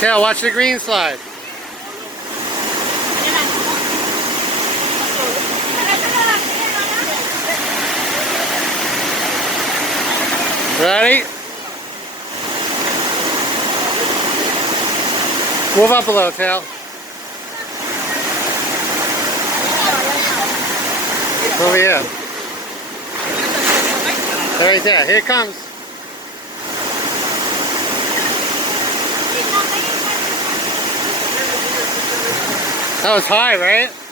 Tail, watch the green slide. Ready? Move up a little, Tail. Over here. Right there. Here it comes. That was high, right?